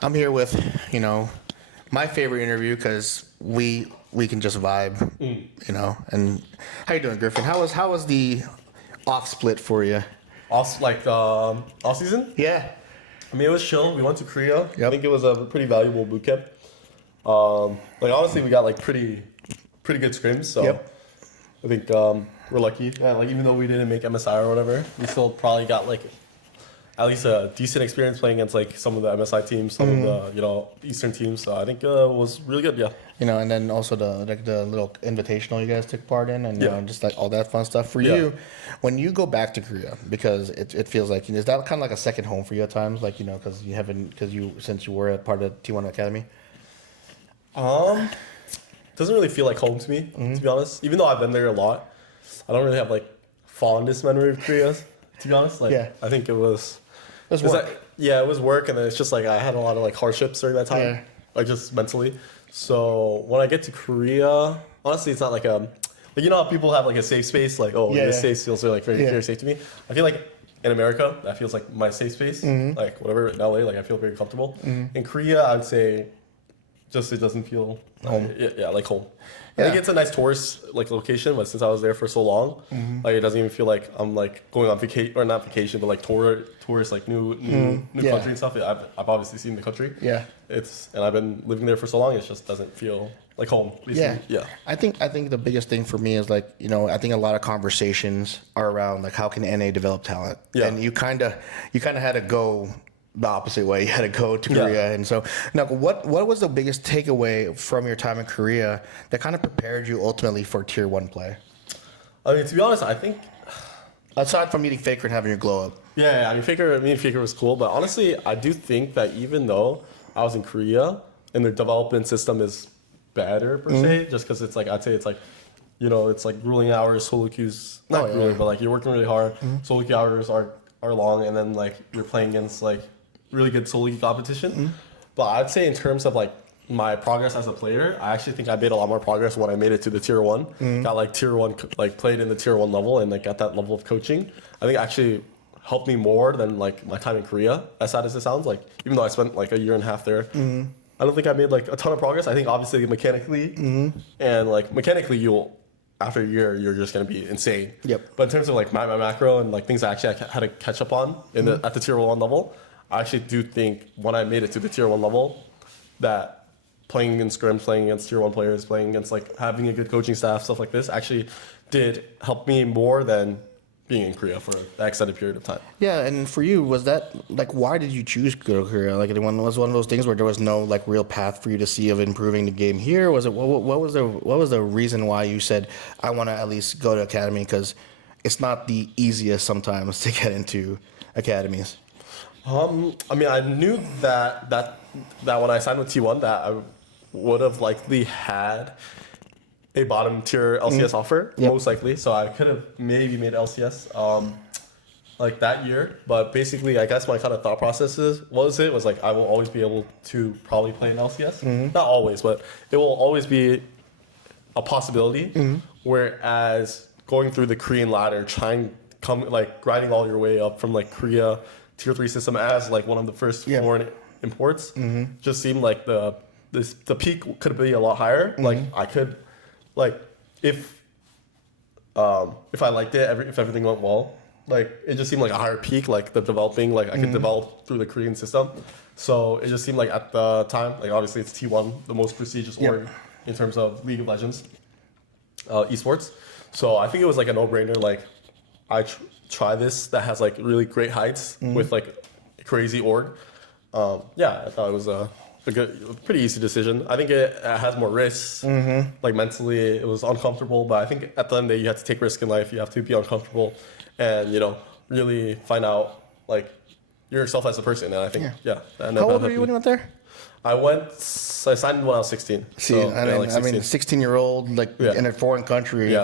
I'm here with, my favorite interview because we can just vibe, And how you doing, Griffin? How was the off split for you? Off season? Yeah. I mean, it was chill. We went to Korea. Yep. I think it was a pretty valuable boot camp. Honestly, we got pretty good scrims. So Yep. I think we're lucky. Yeah, even though we didn't make MSI or whatever, we still probably got at least a decent experience playing against some of the MSI teams, some of the Eastern teams. So I think it was really good. Yeah. And then also the little invitational you guys took part in, and just all that fun stuff for Yeah. you. When you go back to Korea, because it feels like, is that kind of like a second home for you at times, because since you were a part of the T1 Academy? Doesn't really feel like home to me, to be honest. Even though I've been there a lot, I don't really have fondest memory of Korea, to be honest. I think it was. It was work. It was work, and then it's just I had a lot of hardships during that time, just mentally. So when I get to Korea, honestly, it's not how people have a safe space, this safe feels very safe to me. I feel like in America, that feels like my safe space. Whatever in LA, I feel very comfortable. In Korea, I would say, just it doesn't feel home. Like home. I think it's a nice tourist location, but since I was there for so long, it doesn't even feel like I'm going on vacation, or not vacation, but tourist new country and stuff. I've obviously seen the country. Yeah. And I've been living there for so long, it just doesn't feel like home. Basically. Yeah. I think the biggest thing for me is I think a lot of conversations are around how can NA develop talent, and you kind of had to go the opposite way. You had to go to Korea. And so now what was the biggest takeaway from your time in Korea that kind of prepared you ultimately for tier 1 play? I mean, to be honest, I think aside from meeting Faker and having your glow up. Yeah, I mean Faker was cool, but honestly, I do think that even though I was in Korea and their development system is better per se, just because I'd say it's ruling hours, solo queues, not ruling, but you're working really hard. Solo queue hours are long, and then you're playing against really good solo queue competition. But I'd say in terms of my progress as a player, I actually think I made a lot more progress when I made it to the tier 1. Got tier 1, played in the tier 1 level and got that level of coaching. I think actually helped me more than my time in Korea, as sad as it sounds. Even though I spent a year and a half there, I don't think I made a ton of progress. I think obviously mechanically, and mechanically after a year you're just gonna be insane. Yep. But in terms of my macro and things I actually had to catch up on at the tier 1 level, I actually do think when I made it to the tier 1 level, that playing against scrims, playing against tier 1 players, playing against having a good coaching staff, stuff like this, actually did help me more than being in Korea for that extended period of time. Yeah, and for you, was that why did you choose to go to Korea? It was one of those things where there was no real path for you to see of improving the game here. Was it what was the reason why you said I want to at least go to academy, because it's not the easiest sometimes to get into academies? I mean, I knew that when I signed with T1 that I would have likely had a bottom tier LCS offer, most likely. So I could have maybe made LCS that year. But basically, I guess my kind of thought process was I will always be able to probably play in LCS. Not always, but it will always be a possibility. Whereas going through the Korean ladder, grinding all your way up from Korea tier 3 system as one of the first foreign imports, just seemed like the peak could be a lot higher. I could. If I liked it, if everything went well, it just seemed like a higher peak, the developing, I could develop through the Korean system. So it just seemed at the time, obviously it's T1, the most prestigious org in terms of League of Legends, esports. So I think it was a no-brainer. I try this that has really great heights with a crazy org. I thought it was a pretty easy decision. I think it has more risks. Mentally, it was uncomfortable, but I think at the end of the day, you have to take risk in life. You have to be uncomfortable, and really find out yourself as a person. And I think How old were you when you went there? I signed when I was 16. See, so, I mean, 16-year-old in a foreign country,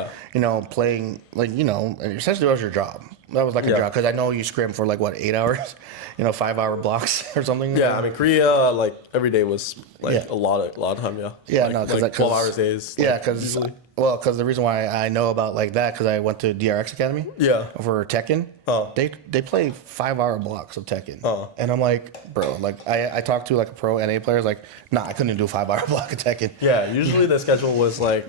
playing essentially that was your job. That was like a job because I know you scrim for like what 8 hours, 5-hour blocks or something. Yeah, I mean Korea like every day was like a lot of time. Yeah. Yeah, like, no, because like 12 hours days. Yeah, because the reason why I know about like that because I went to DRX Academy. Yeah. For Tekken. Oh. They play 5-hour blocks of Tekken. Oh. And I'm like, bro, like I talked to like a pro NA player, like, nah, I couldn't do a 5-hour block of Tekken. Yeah, usually the schedule was like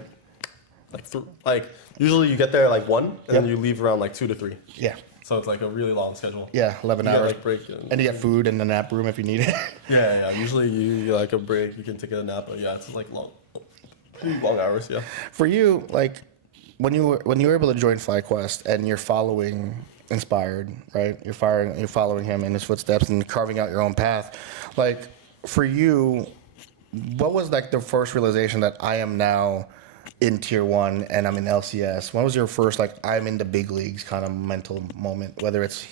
usually you get there like 1 and then you leave around like 2 to 3. Yeah. So it's like a really long schedule. Yeah, 11 hours. Get, like, break and you get food in the nap room if you need it. Yeah. Usually you like a break, you can take a nap, but yeah, it's like pretty long hours. Yeah. For you, like when you were able to join FlyQuest and you're following Inspired, right? You're following him in his footsteps and carving out your own path. Like for you, what was like the first realization that I am now in tier 1 and I'm in LCS? When was your first like I'm in the big leagues kind of mental moment, whether it's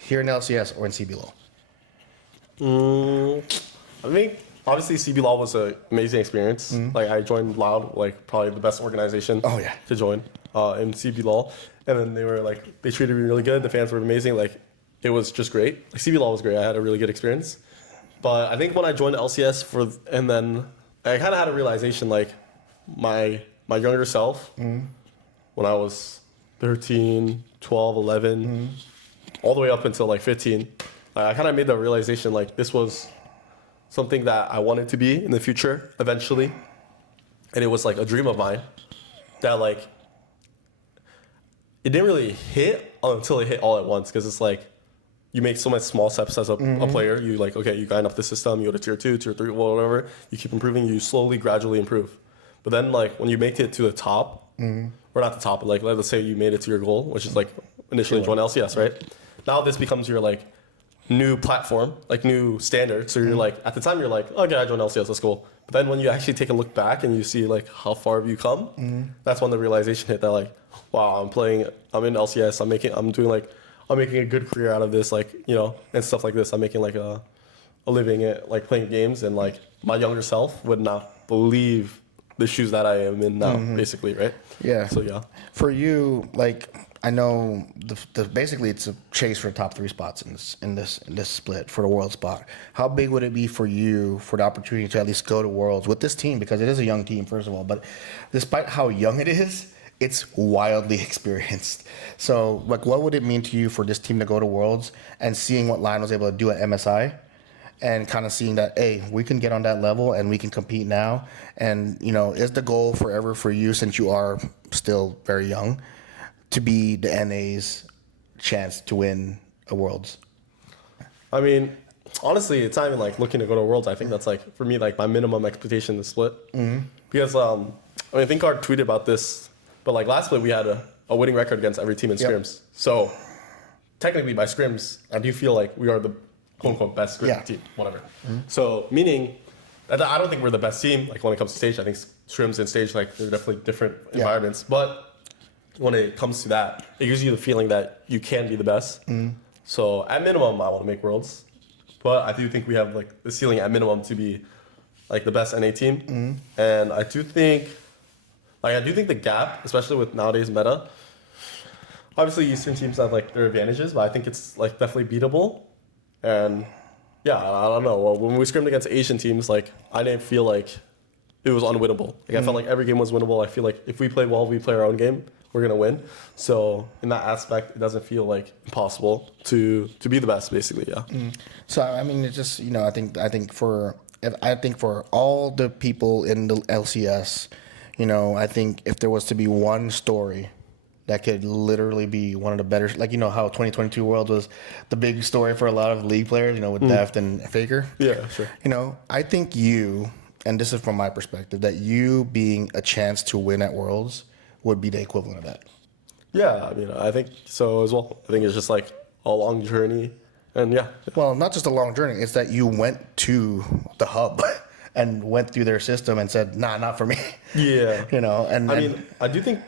here in LCS or in CBLOL? I think obviously CBLOL was an amazing experience. Like I joined Loud, like probably the best organization to join in CBLOL. And then they treated me really good. The fans were amazing. Like it was just great. Like CBLOL was great. I had a really good experience. But I think when I joined LCS and then I kind of had a realization like my younger self when I was 13, 12, 11, all the way up until like 15, I kind of made the realization like this was something that I wanted to be in the future eventually. And it was like a dream of mine that like, it didn't really hit until it hit all at once because it's like, you make so much small steps as a player. You like, okay, you grind up the system, you go to tier 2, tier 3, whatever. You keep improving, you slowly, gradually improve. But then like when you make it to the top, or not the top, but like let's say you made it to your goal, which is like initially join LCS, right? Now this becomes your like new platform, like new standard. So you're like, at the time you're like, okay, I joined LCS, that's cool. But then when you actually take a look back and you see like how far have you come, that's when the realization hit that like, wow, I'm in LCS, I'm making a good career out of this, like, and stuff like this. I'm making like a living at like playing games, and like my younger self would not believe the shoes that I am in now, basically, right? Yeah. So yeah. For you, like I know basically it's a chase for the top 3 spots in this split for the world spot. How big would it be for you for the opportunity to at least go to Worlds with this team, because it is a young team first of all, but despite how young it is, it's wildly experienced. So, like, what would it mean to you for this team to go to Worlds and seeing what Lion was able to do at MSI and kind of seeing that, hey, we can get on that level and we can compete now? And, is the goal forever for you, since you are still very young, to be the NA's chance to win a Worlds? I mean, honestly, it's not even like looking to go to Worlds. I think that's like, for me, like my minimum expectation to split. Because, I think Art tweeted about this. But like last split, we had a winning record against every team in scrims. So technically, by scrims, I do feel like we are the quote unquote best scrim team, whatever. So meaning, I don't think we're the best team. Like when it comes to stage, I think scrims and stage, like they're definitely different environments. But when it comes to that, it gives you the feeling that you can be the best. So at minimum, I want to make Worlds. But I do think we have like the ceiling at minimum to be like the best NA team. And I do think the gap, especially with nowadays meta, obviously Eastern teams have like their advantages, but I think it's like definitely beatable. And yeah, I don't know. When we scrimmed against Asian teams, like I didn't feel like it was unwinnable. Like I felt like every game was winnable. I feel like if we play well, we play our own game, we're gonna win. So in that aspect, it doesn't feel like impossible to be the best, basically. Yeah. So I mean, it's just I think for all the people in the LCS. I think if there was to be one story that could literally be one of the better, like, how 2022 Worlds was the big story for a lot of league players, with Deft and Faker. Yeah, sure. I think you, and this is from my perspective, that you being a chance to win at Worlds would be the equivalent of that. Yeah, I mean, I think so as well. I think it's just like a long journey. And yeah. Well, not just a long journey. It's that you went to the hub and went through their system and said, nah, not for me. Yeah. And I mean, I do think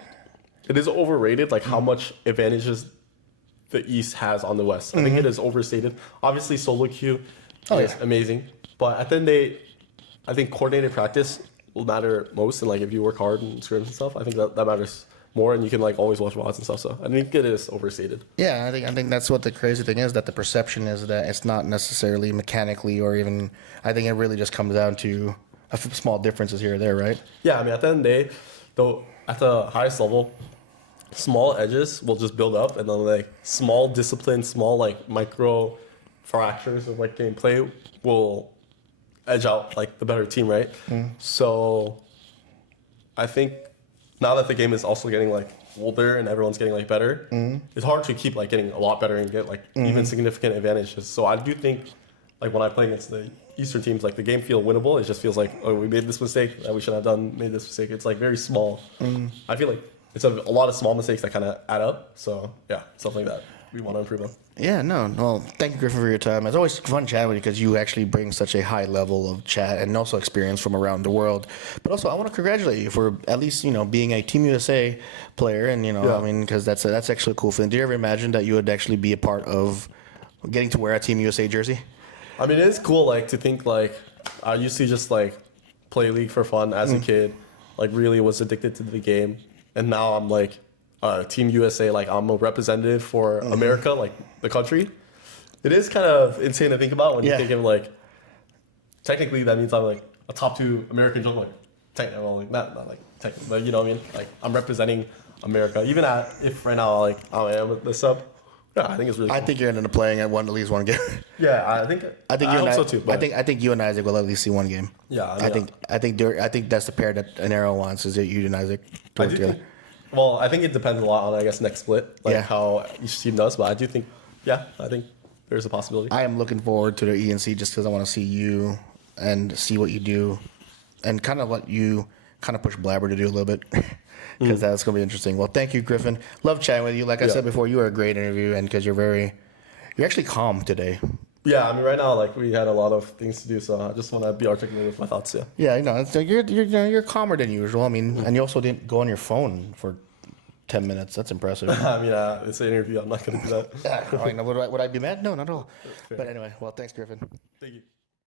it is overrated, like how much advantages the East has on the West. I think it is overstated. Obviously, solo queue is amazing. But at the end of the day, I think coordinated practice will matter most. And like if you work hard and scrims and stuff, I think that matters more, and you can like always watch VODs and stuff. So I think it is overstated. Yeah, I think that's what the crazy thing is, that the perception is that it's not necessarily mechanically or even. I think it really just comes down to small differences here or there, right? Yeah, I mean, at the end of the day, though, at the highest level, small edges will just build up, and then like small discipline, small like micro fractures of like gameplay will edge out like the better team, right? So I think now that the game is also getting like older and everyone's getting like better, it's hard to keep like getting a lot better and get like even significant advantages. So I do think like when I play against the Eastern teams, like the game feel winnable. It just feels like, oh, we made this mistake that we should have made this mistake. It's like very small. I feel like it's a lot of small mistakes that kind of add up. So yeah, something that we want to improve on. Yeah, no. Well, thank you, Griffin, for your time. It's always fun chatting with you because you actually bring such a high level of chat and also experience from around the world. But also, I want to congratulate you for at least, being a Team USA player. And, I mean, because that's actually a cool feeling. Did you ever imagine that you would actually be a part of getting to wear a Team USA jersey? I mean, it is cool, like, to think, like, I used to just, like, play League for fun as a kid. Like, really was addicted to the game. And now I'm, like, Team USA, like I'm a representative for America, like the country. It is kind of insane to think about when you think of like, technically that means I'm like a top 2 American jumper, like technically, well, like not like technically, but you know what I mean? Like I'm representing America, even if right now like I am with the sub. Yeah, I think it's really cool. I think you're ending up playing at at least one game. Yeah, I hope so too. But I think you and Isaac will at least see one game. Yeah, I think that's the pair that Anero wants, is that you and Isaac to work together. Well, I think it depends a lot on, I guess, next split, like how each team does. But I do think, I think there's a possibility. I am looking forward to the ENC just because I want to see you and see what you do and kind of let you kind of push Blabber to do a little bit because that's going to be interesting. Well, thank you, Griffin. Love chatting with you. Like I said before, you were a great interview, and because you're actually calm today. Yeah, I mean, right now, like, we had a lot of things to do, so I just want to be articulate with my thoughts, Yeah, you're calmer than usual. I mean, and you also didn't go on your phone for 10 minutes. That's impressive. I mean, it's an interview. I'm not going to do that. Would I be mad? No, not at all. But anyway, well, thanks, Griffin. Thank you.